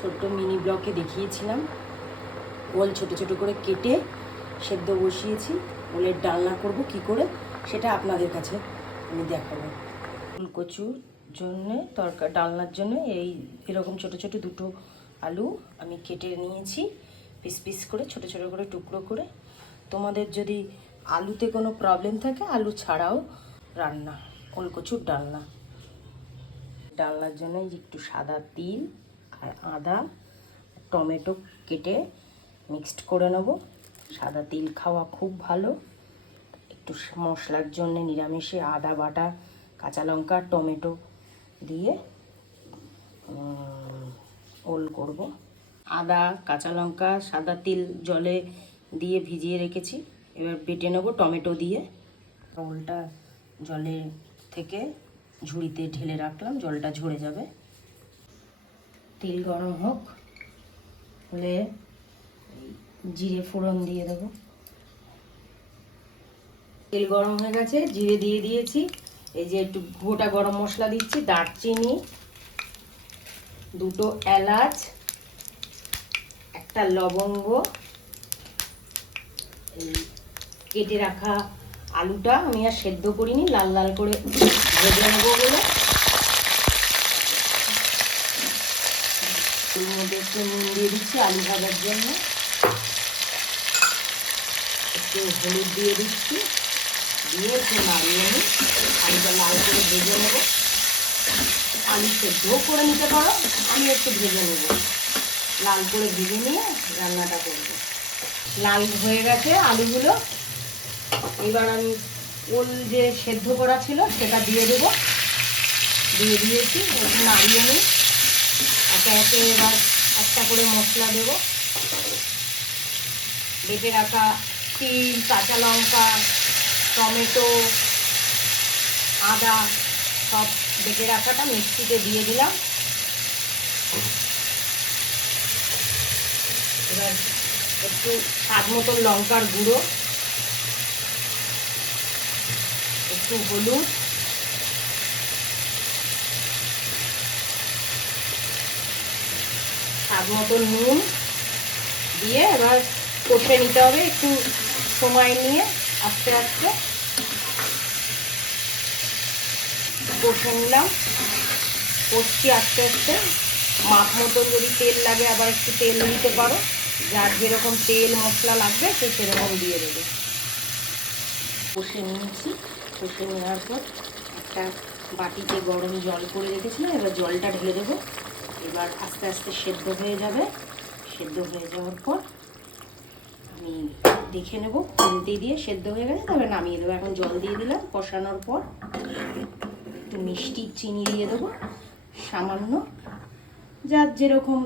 ছোট্ট মিনি ব্লকে দেখিয়েছিলাম ওল ছোট ছোট করে কেটে সেদ্ধ বসিয়েছি। ওলের ডালনা করব কি করে সেটা আপনাদের কাছে আমি দেখাবো। ফুলকচুর জন্যে ডালনার জন্য এরকম ছোট ছোট দুটো আলু আমি কেটে নিয়েছি পিস পিস করে, ছোট ছোট করে টুকরো করে। তোমাদের যদি আলুতে কোনো প্রবলেম থাকে আলু ছাড়াও রান্না ওলকচুর ডালনার জন্য একটু সাদা তিল আর আদা টমেটো কেটে মিক্সড করে নেব। সাদা তিল খাওয়া খুব ভালো। একটু মশলার জন্য নিরামিষে আদা বাটা, কাঁচা লঙ্কা, টমেটো দিয়ে ওল করব। আদা, কাঁচা লঙ্কা, সাদা তিল জলে দিয়ে ভিজিয়ে রেখেছি, এবার বেটে নেব টমেটো দিয়ে। ওলটা জলে থেকে ঝুড়িতে ঢেলে রাখলাম, জলটা ঝরে যাবে। তেল গরম হোক হলে জিরে ফোড়ন দিয়ে দেবো। তেল গরম হয়ে গেছে, জিরে দিয়ে দিয়েছি। এই যে একটু গোটা গরম মশলা দিচ্ছি, দারচিনি, দুটো এলাচ, একটা লবঙ্গ, এই কেটে রাখা আলুটা আমি আর সেদ্ধ করিনি, লাল লাল করে ভেজে নেবো বলে। এর মধ্যে একটু নুন দিয়ে দিচ্ছি আলু ভাজার জন্য, একটু হলুদ দিয়ে দিচ্ছি, দিয়ে একটু নাড়িয়ে নিই। আলুটা লাল করে ভেজে নেব। আলু সেদ্ধও করে নিতে পারো, আমি একটু ভেজে নেব। লাল করে ভেজে নিয়ে রান্নাটা করব। লাল হয়ে গেছে আলুগুলো, এবার আমি ওল যে সেদ্ধ করা ছিল সেটা দিয়ে দেবো। দিয়ে দিয়েছি, একটু নাড়িয়ে নিই। একে একে এবার একটা করে মশলা দেবো। বেটে রাখা তিল, কাঁচা লঙ্কা, টমেটো, আদা সব বেটে রাখাটা মিক্সিতে দিয়ে দিলাম। এবার একটু স্বাদ মতন লঙ্কার গুঁড়ো, একটু হলুদ, স্বাদ মতন নুন দিয়ে এবার কষে নিতে হবে একটু সময় নিয়ে। আস্তে আস্তে কষে নিলাম, কষছি আস্তে আস্তে। মাপ মতন যদি তেল লাগে আবার একটু তেল দিতে পারো, যার যেরকম তেল মশলা লাগবে সে সেরকম দিয়ে দেবে। কষে নিয়েছি, কষে নেওয়ার পর একটা বাটিতে গরম জল করে রেখেছিলাম, এবার জলটা ঢেলে দেবো। এবার আস্তে আস্তে সেদ্ধ হয়ে যাবে। সেদ্ধ হয়ে যাওয়ার পর আমি দেখে নেব, খুন্তি দিয়ে সেদ্ধ হয়ে গেছে, তবে নামিয়ে দেবো। এখন জল দিয়ে দিলাম, কষানোর পর একটু মিষ্টি চিনি দিয়ে দেবো সামান্য, যার যেরকম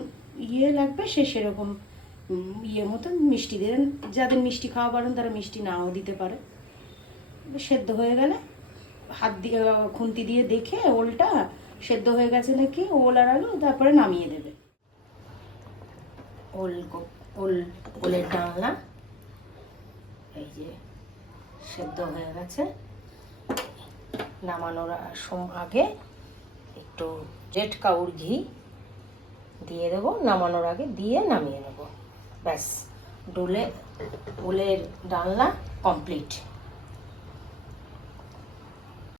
লাগবে সে সেরকম মতন মিষ্টি দেবেন। যাদের মিষ্টি খাওয়া পারেন তারা মিষ্টি নাও দিতে পারে। সেদ্ধ হয়ে গেলে হাত দিয়ে খুন্তি দিয়ে দেখে ওলটা সেদ্ধ হয়ে গেছে নাকি ওল আর আলু, তারপরে নামিয়ে দেবে। ওলের ডালনা এই যে সেদ্ধ হয়ে গেছে। নামানোর আগে একটু রেড কাউর ঘি দিয়ে দেবো, নামানোর আগে দিয়ে নামিয়ে নেব। ব্যাস, ওলের ডালনা কমপ্লিট।